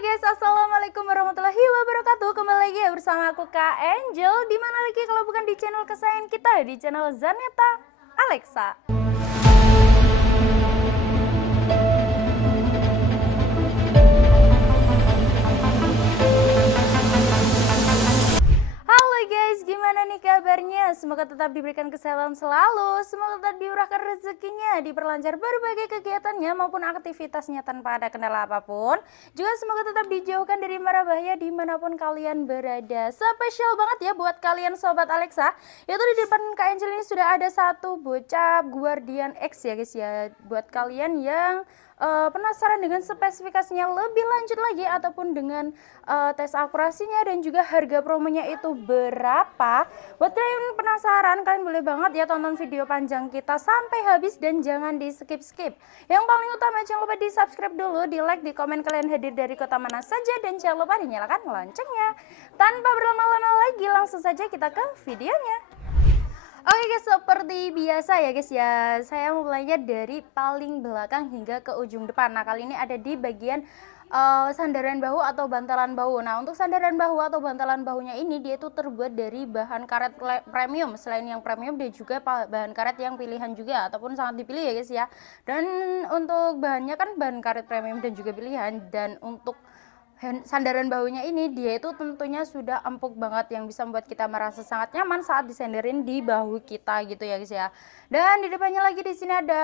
Guys, assalamualaikum warahmatullahi wabarakatuh. Kembali lagi ya bersama aku Kak Angel. Dimana lagi kalau bukan di channel kesayangan kita, di channel Zaneta Alexa. Halo guys, gimana nih kabarnya? Semoga tetap diberikan kesehatan selalu, semoga tetap dimurahkan rezekinya, diperlancar berbagai kegiatannya maupun aktivitasnya tanpa ada kendala apapun. Juga semoga tetap dijauhkan dari mara bahaya dimanapun kalian berada. Spesial banget ya buat kalian Sobat Alexa, yaitu di depan Kak Angel ini sudah ada satu bocah Guardian X ya guys ya. Buat kalian yang penasaran dengan spesifikasinya lebih lanjut lagi ataupun dengan tes akurasinya dan juga harga promonya itu berapa. Buat kalian penasaran, kalian boleh banget ya tonton video panjang kita sampai habis dan jangan di skip-skip. Yang paling utama jangan lupa di subscribe dulu, di like, di komen kalian hadir dari kota mana saja dan jangan lupa dinyalakan loncengnya. Tanpa berlama-lama lagi langsung saja kita ke videonya. Oke guys, seperti biasa ya guys ya, saya mulainya dari paling belakang hingga ke ujung depan. Nah kali ini ada di bagian sandaran bahu atau bantalan bahu. Nah untuk sandaran bahu atau bantalan bahunya ini dia itu terbuat dari bahan karet premium. Selain yang premium dia juga bahan karet yang pilihan juga ataupun sangat dipilih ya guys ya. Dan untuk bahannya kan bahan karet premium dan juga pilihan. Dan untuk sandaran bahunya ini dia itu tentunya sudah empuk banget yang bisa membuat kita merasa sangat nyaman saat disandarin di bahu kita gitu ya guys ya. Dan di depannya lagi di sini ada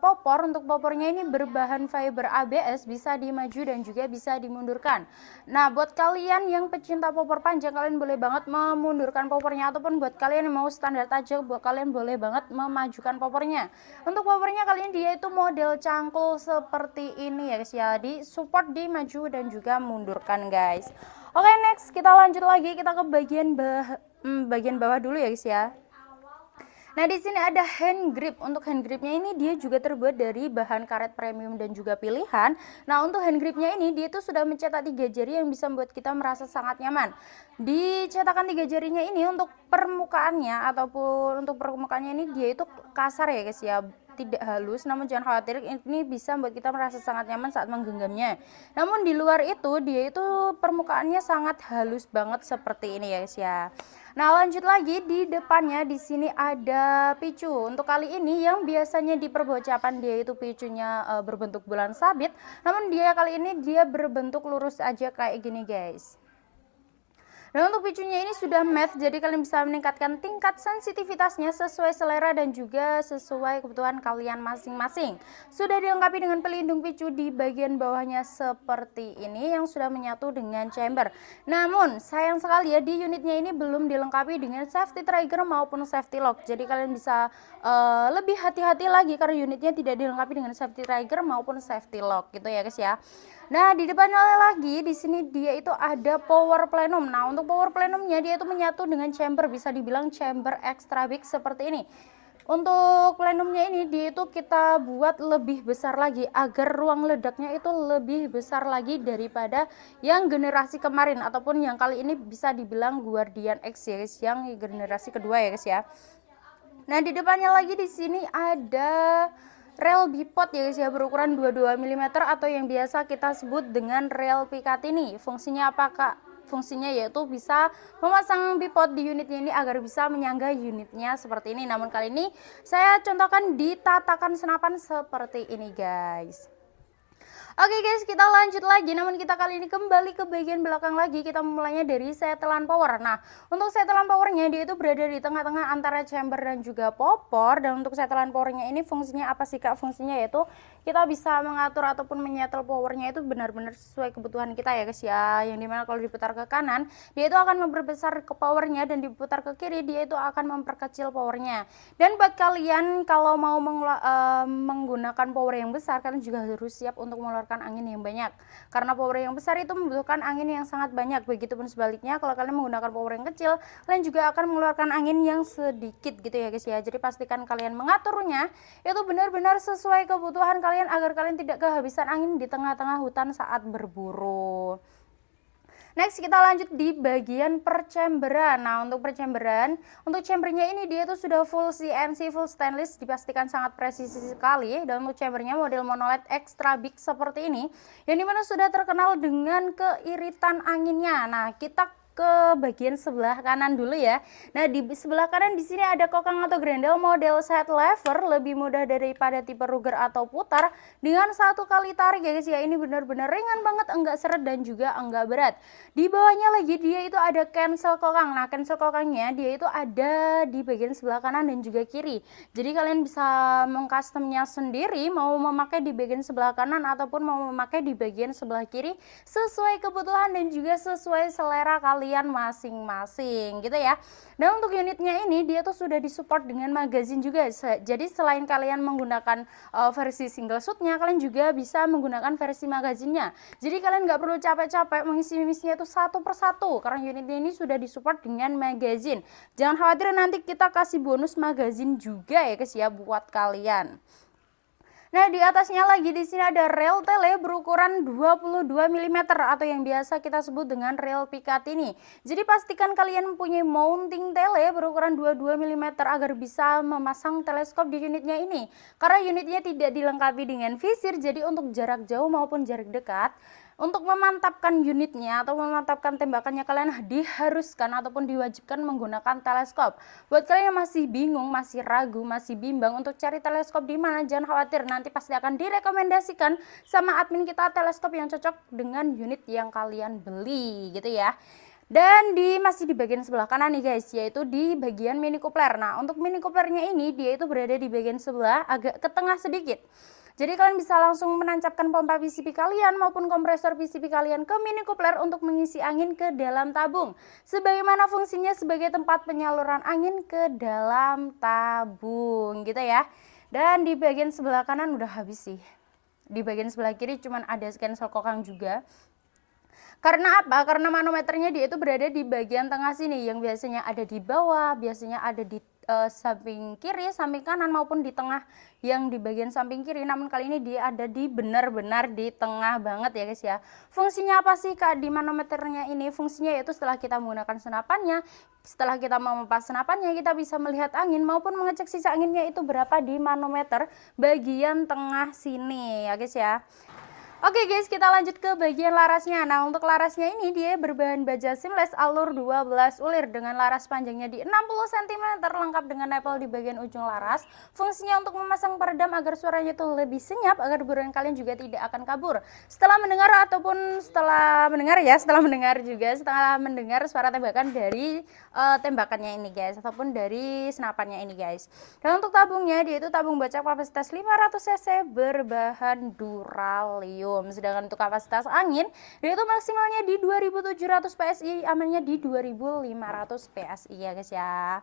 popor. Untuk popornya ini berbahan fiber ABS, bisa dimaju dan juga bisa dimundurkan. Nah buat kalian yang pecinta popor panjang, kalian boleh banget memundurkan popornya, ataupun buat kalian yang mau standar aja, buat kalian boleh banget memajukan popornya. Untuk popornya kali ini dia itu model cangkul seperti ini ya guys ya, di support di maju dan juga mundurkan guys. Oke next kita lanjut lagi, kita ke bagian bawah dulu ya guys ya. Nah di sini ada hand grip. Untuk hand gripnya ini dia juga terbuat dari bahan karet premium dan juga pilihan. Nah untuk hand gripnya ini dia itu sudah mencetak 3 jari yang bisa membuat kita merasa sangat nyaman. Di cetakan 3 jarinya ini untuk permukaannya ataupun untuk permukaannya ini dia itu kasar ya guys ya, tidak halus, namun jangan khawatir, ini bisa membuat kita merasa sangat nyaman saat menggenggamnya. Namun di luar itu dia itu permukaannya sangat halus banget seperti ini ya guys ya. Nah lanjut lagi di depannya di sini ada picu. Untuk kali ini yang biasanya di perbocapan dia itu picunya berbentuk bulan sabit, namun dia kali ini dia berbentuk lurus aja kayak gini guys. Dan untuk picunya ini sudah matte, jadi kalian bisa meningkatkan tingkat sensitivitasnya sesuai selera dan juga sesuai kebutuhan kalian masing-masing. Sudah dilengkapi dengan pelindung picu di bagian bawahnya seperti ini yang sudah menyatu dengan chamber. Namun sayang sekali ya, di unitnya ini belum dilengkapi dengan safety trigger maupun safety lock. Jadi kalian bisa lebih hati-hati lagi karena unitnya tidak dilengkapi dengan safety trigger maupun safety lock gitu ya guys ya. Nah di depannya lagi di sini dia itu ada power plenum. Nah untuk power plenumnya dia itu menyatu dengan chamber, bisa dibilang chamber extra big seperti ini. Untuk plenumnya ini dia itu kita buat lebih besar lagi agar ruang ledaknya itu lebih besar lagi daripada yang generasi kemarin ataupun yang kali ini bisa dibilang Guardian X ya guys, yang generasi kedua ya guys ya. Nah di depannya lagi di sini ada rel bipod ya guys ya, berukuran 22 mm atau yang biasa kita sebut dengan rel Picatinny. Fungsinya apa Kak? Fungsinya yaitu bisa memasang bipod di unitnya ini agar bisa menyangga unitnya seperti ini. Namun kali ini saya contohkan di tatakan senapan seperti ini guys. Oke guys, kita lanjut lagi, namun kita kali ini kembali ke bagian belakang lagi. Kita mulainya dari setelan power. Nah untuk setelan powernya dia itu berada di tengah-tengah antara chamber dan juga popor. Dan untuk setelan powernya ini fungsinya apa sih Kak? Fungsinya yaitu kita bisa mengatur ataupun menyetel powernya itu benar-benar sesuai kebutuhan kita ya guys ya. Yang dimana kalau diputar ke kanan dia itu akan memperbesar ke powernya, dan diputar ke kiri dia itu akan memperkecil powernya. Dan buat kalian kalau mau menggunakan power yang besar, kalian juga harus siap untuk mengeluarkan angin yang banyak, karena power yang besar itu membutuhkan angin yang sangat banyak. Begitupun sebaliknya kalau kalian menggunakan power yang kecil, kalian juga akan mengeluarkan angin yang sedikit gitu ya guys ya. Jadi pastikan kalian mengaturnya itu benar-benar sesuai kebutuhan kalian agar kalian tidak kehabisan angin di tengah-tengah hutan saat berburu. Next kita lanjut di bagian perchamberan. Nah untuk perchamberan, untuk chambernya ini dia itu sudah full CNC, full stainless, dipastikan sangat presisi sekali. Dan untuk chambernya model monoled extra big seperti ini, yang dimana sudah terkenal dengan keiritan anginnya. Nah kita ke bagian sebelah kanan dulu ya. Nah di sebelah kanan di sini ada kokang atau grendel model side lever, lebih mudah daripada tipe Ruger atau putar dengan 1 kali tarik ya guys ya. Ini benar-benar ringan banget, enggak seret dan juga enggak berat. Di bawahnya lagi dia itu ada cancel kokang. Nah cancel kokangnya dia itu ada di bagian sebelah kanan dan juga kiri. Jadi kalian bisa mengcustomnya sendiri, mau memakai di bagian sebelah kanan ataupun mau memakai di bagian sebelah kiri sesuai kebutuhan dan juga sesuai selera kalian masing-masing gitu ya. Dan untuk unitnya ini dia tuh sudah disupport dengan magazine juga. Jadi selain kalian menggunakan versi single shootnya, kalian juga bisa menggunakan versi magazinnya. Jadi kalian nggak perlu capek-capek mengisi-misinya itu satu persatu karena unitnya ini sudah disupport dengan magazine. Jangan khawatir, nanti kita kasih bonus magazine juga ya guys ya buat kalian. Nah di atasnya lagi di sini ada rel tele berukuran 22 mm atau yang biasa kita sebut dengan rel Picatinny. Jadi pastikan kalian mempunyai mounting tele berukuran 22 mm agar bisa memasang teleskop di unitnya ini. Karena unitnya tidak dilengkapi dengan visir, jadi untuk jarak jauh maupun jarak dekat, untuk memantapkan unitnya atau memantapkan tembakannya kalian diharuskan ataupun diwajibkan menggunakan teleskop. Buat kalian yang masih bingung, masih ragu, masih bimbang untuk cari teleskop di mana, jangan khawatir, nanti pasti akan direkomendasikan sama admin kita teleskop yang cocok dengan unit yang kalian beli gitu ya. Dan masih di bagian sebelah kanan nih guys, yaitu di bagian mini coupler. Nah untuk mini couplernya ini dia itu berada di bagian sebelah agak ke tengah sedikit. Jadi kalian bisa langsung menancapkan pompa PCP kalian maupun kompresor PCP kalian ke mini coupler untuk mengisi angin ke dalam tabung. Sebagaimana fungsinya sebagai tempat penyaluran angin ke dalam tabung gitu ya. Dan di bagian sebelah kanan udah habis sih. Di bagian sebelah kiri cuman ada cancel kokang juga. Karena apa? Karena manometernya dia itu berada di bagian tengah sini, yang biasanya ada di bawah, biasanya ada di samping kiri, samping kanan maupun di tengah yang di bagian samping kiri. Namun kali ini dia ada di benar-benar di tengah banget ya guys ya. Fungsinya apa sih Kak di manometernya ini? Fungsinya yaitu setelah kita menggunakan senapannya, setelah kita memompa senapannya, kita bisa melihat angin maupun mengecek sisa anginnya itu berapa di manometer bagian tengah sini ya guys ya. Oke guys, kita lanjut ke bagian larasnya. Nah untuk larasnya ini dia berbahan baja seamless alur 12 ulir dengan laras panjangnya di 60 cm lengkap dengan nempel di bagian ujung laras. Fungsinya untuk memasang peredam agar suaranya itu lebih senyap agar buruan kalian juga tidak akan kabur. Setelah mendengar setelah mendengar suara tembakan dari tembakannya ini guys, ataupun dari senapannya ini guys. Dan untuk tabungnya dia itu tabung baja kapasitas 500 cc berbahan duralium. Sedangkan untuk kapasitas angin dia itu maksimalnya di 2700 PSI, amannya di 2500 PSI ya guys ya.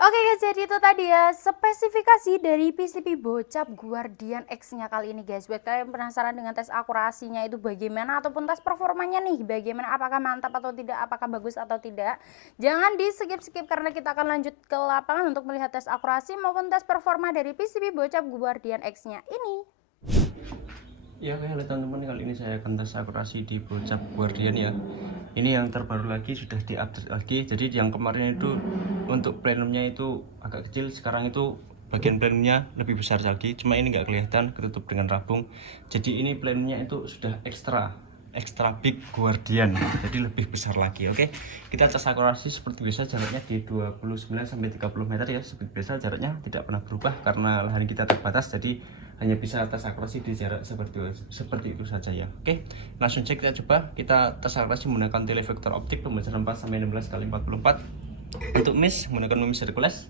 Oke guys, jadi itu tadi ya spesifikasi dari PCP Bocap Guardian X nya kali ini guys. Buat kalian penasaran dengan tes akurasinya itu bagaimana ataupun tes performanya nih bagaimana, apakah mantap atau tidak, apakah bagus atau tidak, jangan di skip karena kita akan lanjut ke lapangan untuk melihat tes akurasi maupun tes performa dari PCP Bocap Guardian X nya ini. Ya, halo teman-teman, kali ini saya akan tes akurasi di Bocap Guardian ya. Ini yang terbaru lagi, sudah diupdate lagi. Jadi yang kemarin itu untuk plenumnya itu agak kecil, sekarang itu bagian plenumnya lebih besar lagi. Cuma ini nggak kelihatan, ketutup dengan rabung. Jadi ini plenumnya itu sudah extra big Guardian, jadi lebih besar lagi. Oke, kita tes akurasi seperti biasa, jaraknya di 29 sampai 30 meter ya. Seperti biasa jaraknya tidak pernah berubah karena lahan kita terbatas, jadi hanya bisa tes akurasi di jarak seperti itu saja ya. Oke, langsung cek, kita coba. Kita tes akurasi menggunakan televektor optik pembacaran 4 sampai 16 kali 44. Untuk miss menggunakan miss Hercules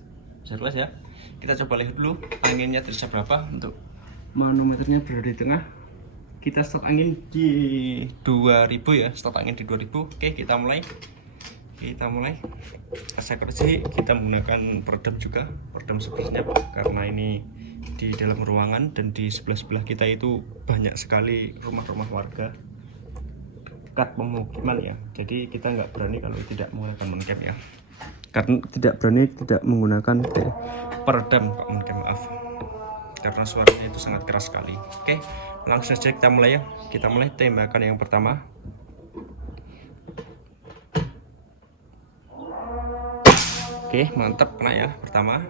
ya. Kita coba lihat dulu anginnya terasa berapa. Untuk manometernya berada di tengah. Kita start angin di 2000 ya, start angin di 2000. Oke, kita mulai tes akurasi. Kita menggunakan peredam juga, peredam sebelahnya karena ini di dalam ruangan dan di sebelah kita itu banyak sekali rumah-rumah warga dekat pemukiman ya. Jadi kita nggak berani kalau tidak menggunakan moncap ya, karena tidak menggunakan peredam moncap, maaf, karena suaranya itu sangat keras sekali. Oke, langsung saja kita mulai ya. Kita mulai tembakan yang pertama. Oke, mantap, kena ya pertama.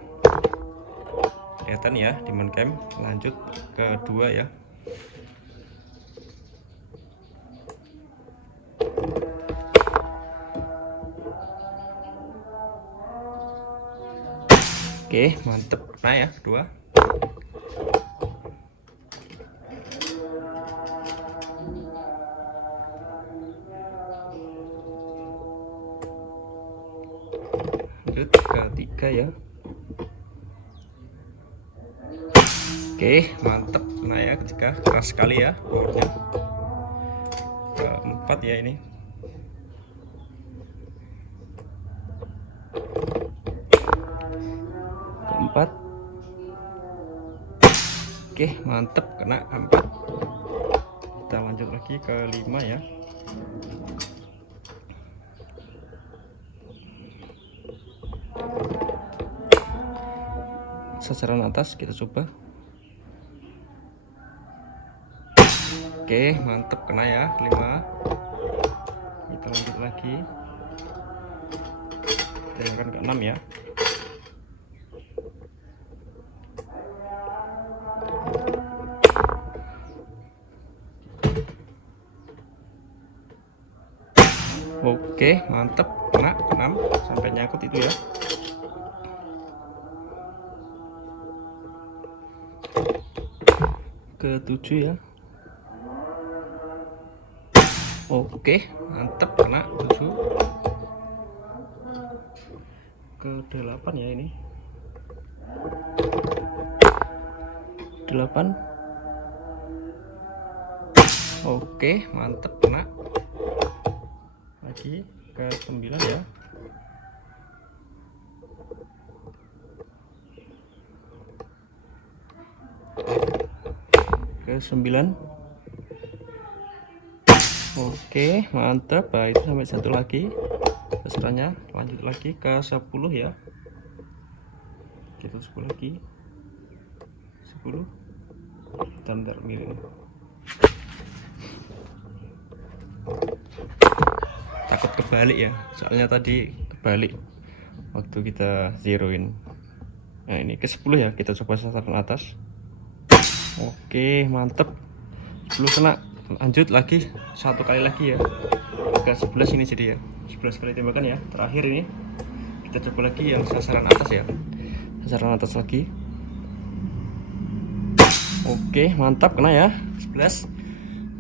Kelihatan ya di main cam. Lanjut kedua ya. Oke, mantep, kena ya kedua. Lanjut ketiga ya. Oke, mantep, kena ya ketiga, keras sekali ya powernya. Keempat ya ini. Keempat. Oke, mantep, kena keempat. Kita lanjut lagi ke 5 ya. Sasaran atas kita coba. Oke, mantep, kena ya 5. Kita lanjut lagi. Kita akan ke 6 ya. Oke, mantep, kena 6 sampai nyangkut itu ya. Ke 7 ya. Oke, mantep, kena 7. Ke 8 ya ini. 8. Oke, mantep, kena. Lagi ke 9 ya. Ke 9. Oke, mantap. Nah, itu sampai satu lagi sasarannya. Lanjut lagi ke 10 ya. Kita 10 lagi. 10. Bentar miring. Takut kebalik ya, soalnya tadi kebalik waktu kita zeroin. Nah, ini ke 10 ya, kita coba sasaran atas. Oke, mantep, 10 kena. Lanjut lagi satu kali lagi ya, ke 11 ini jadi ya, 11 kali tembakan ya. Terakhir ini kita coba lagi yang sasaran atas ya, sasaran atas lagi. Oke, mantap, kena ya 11.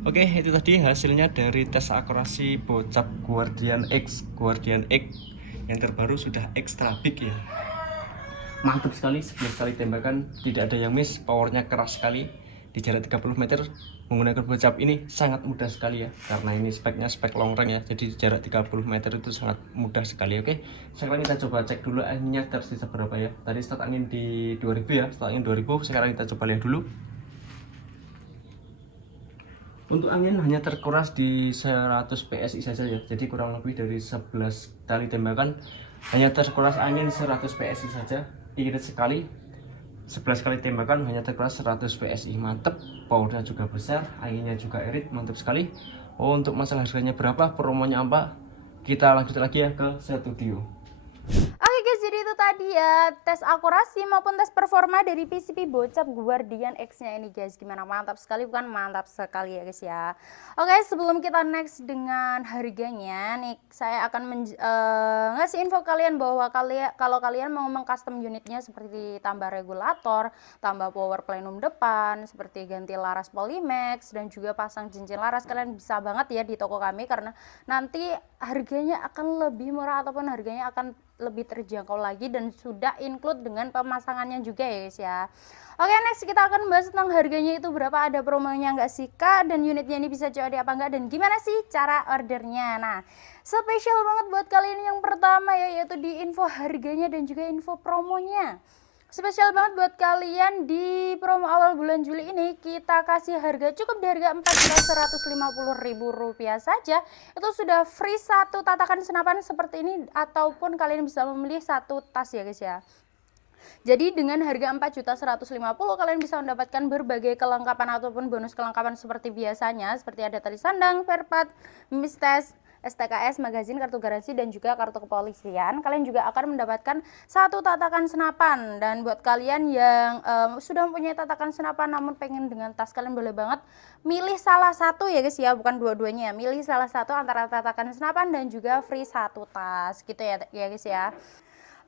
Oke, itu tadi hasilnya dari tes akurasi bocap Guardian X yang terbaru, sudah extra big ya. Mantap sekali, 11 kali tembakan tidak ada yang miss, powernya keras sekali. Di jarak 30 meter menggunakan bocap ini sangat mudah sekali ya, karena ini speknya spek long range ya, jadi jarak 30 meter itu sangat mudah sekali. Oke, sekarang kita coba cek dulu anginnya tersisa berapa ya. Tadi start angin di 2000 ya, start angin 2000. Sekarang kita coba lihat dulu. Untuk angin hanya terkuras di 100 PSI saja ya, jadi kurang lebih dari 11 kali tembakan hanya terkuras angin 100 PSI saja. Irit sekali, 11 kali tembakan hanya terkuras 100 PSI. Mantep, powernya juga besar, anginnya juga irit, mantap sekali. Oh, untuk masalah harganya berapa, promonya apa, kita lanjut lagi ya ke studio. Oke guys, jadi itu tadi ya tes akurasi maupun tes performa dari PCP bocap Guardian X-nya ini guys. Gimana, mantap sekali bukan? Mantap sekali ya guys ya. Oke, sebelum kita next dengan harganya nih, saya akan ngasih info kalian bahwa kalau kalian mau mengcustom unitnya seperti tambah regulator, tambah power plenum depan, seperti ganti laras Polymax dan juga pasang cincin laras, kalian bisa banget ya di toko kami, karena nanti harganya akan lebih murah ataupun harganya akan lebih terjangkau lagi dan sudah include dengan pemasangannya juga ya guys ya. Oke, next kita akan bahas tentang harganya itu berapa, ada promonya nggak sih kak, dan unitnya ini bisa COD apa enggak, dan gimana sih cara ordernya. Nah, spesial banget buat kalian yang pertama ya, yaitu di info harganya dan juga info promonya. Spesial banget buat kalian di promo awal bulan Juli ini, kita kasih harga cukup di harga Rp14.150.000 saja. Itu sudah free satu tatakan senapan seperti ini, ataupun kalian bisa memilih satu tas ya guys ya. Jadi dengan harga 4.150.000 kalian bisa mendapatkan berbagai kelengkapan ataupun bonus kelengkapan seperti biasanya, seperti ada tali sandang, spare part, mistes, STKS, magazin, kartu garansi, dan juga kartu kepolisian. Kalian juga akan mendapatkan satu tatakan senapan. Dan buat kalian yang sudah mempunyai tatakan senapan namun pengen dengan tas, kalian boleh banget milih salah satu ya guys ya, bukan dua-duanya ya. Milih salah satu antara tatakan senapan dan juga free satu tas gitu ya guys ya.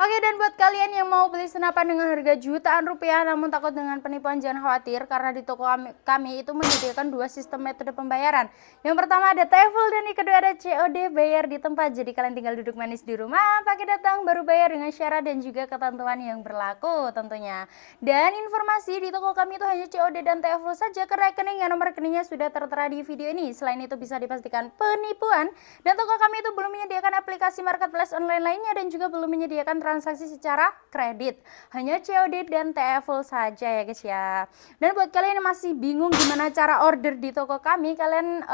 Oke, dan buat kalian yang mau beli senapan dengan harga jutaan rupiah namun takut dengan penipuan, jangan khawatir karena di toko kami itu menyediakan dua sistem metode pembayaran. Yang pertama ada TEFL dan yang kedua ada COD, bayar di tempat. Jadi kalian tinggal duduk manis di rumah, pakai datang baru bayar dengan syarat dan juga ketentuan yang berlaku tentunya. Dan informasi di toko kami itu hanya COD dan TEFL saja ke rekening yang nomor rekeningnya sudah tertera di video ini. Selain itu bisa dipastikan penipuan, dan toko kami itu belum menyediakan aplikasi marketplace online lainnya dan juga belum menyediakan transaksi secara kredit, hanya COD dan TEFL saja ya guys ya. Dan buat kalian yang masih bingung gimana cara order di toko kami, kalian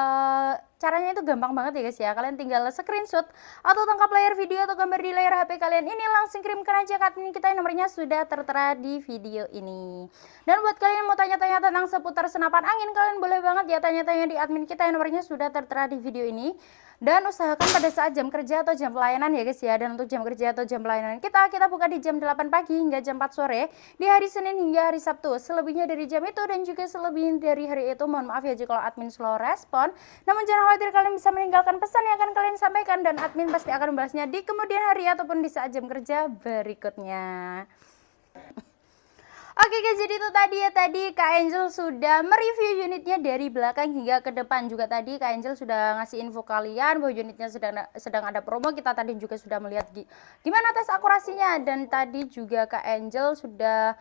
caranya itu gampang banget ya guys ya. Kalian tinggal screenshot atau tangkap layar video atau gambar di layar HP kalian ini, langsung kirimkan aja ke admin kita, yang nomornya sudah tertera di video ini. Dan buat kalian yang mau tanya-tanya tentang seputar senapan angin, kalian boleh banget ya tanya-tanya di admin kita, yang nomornya sudah tertera di video ini. Dan usahakan pada saat jam kerja atau jam pelayanan ya guys ya. Dan untuk jam kerja atau jam pelayanan kita buka di jam 8 pagi hingga jam 4 sore di hari Senin hingga hari Sabtu. Selebihnya dari jam itu dan juga selebih dari hari itu, mohon maaf ya jika kalau admin slow respon. Namun jangan khawatir, kalian bisa meninggalkan pesan yang akan kalian sampaikan dan admin pasti akan membalasnya di kemudian hari ataupun di saat jam kerja berikutnya. Oke guys, jadi itu tadi Kak Angel sudah mereview unitnya dari belakang hingga ke depan. Juga tadi Kak Angel sudah ngasih info kalian bahwa unitnya sedang ada promo. Kita tadi juga sudah melihat gimana tes akurasinya, dan tadi juga Kak Angel sudah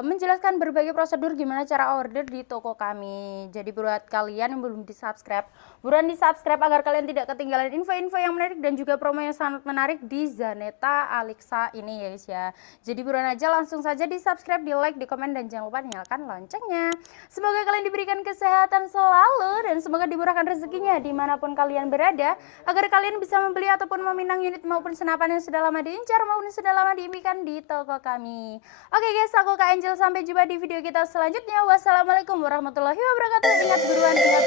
menjelaskan berbagai prosedur gimana cara order di toko kami. Jadi buat kalian yang belum di-subscribe, buruan di-subscribe agar kalian tidak ketinggalan info-info yang menarik dan juga promo yang sangat menarik di Zaneta Alexa ini ya guys ya. Jadi buruan aja langsung saja di-subscribe, di-like, di-komen, dan jangan lupa nyalakan loncengnya. Semoga kalian diberikan kesehatan selalu dan semoga dimurahkan rezekinya dimanapun kalian berada, agar kalian bisa membeli ataupun meminang unit maupun senapan yang sudah lama diincar maupun sudah lama diimpikan di toko kami. Oke guys, aku Kak Angel, sampai jumpa di video kita selanjutnya. Wassalamualaikum warahmatullahi wabarakatuh. Ingat buruan, ingat